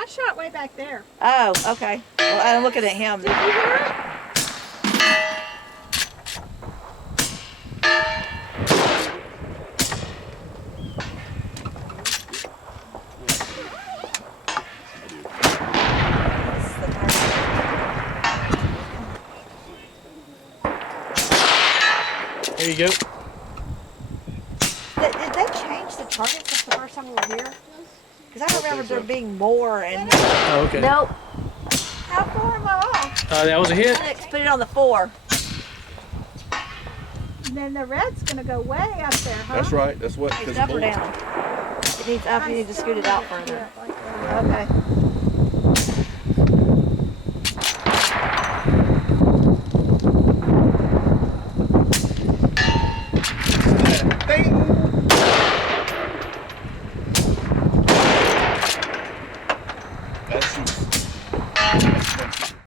I shot way back there. Oh, okay. Well, I'm looking at him. Did you hear it? There you go. Did they change the target since the first time we were here? Because I remember there being more and... Oh, okay. Nope. How far am I off? That was a hit. 6, put it on the 4. And then the red's gonna go way up there, huh? That's right. That's what. It's up or down? It needs up. You need to scoot it out further. Okay. That shoots.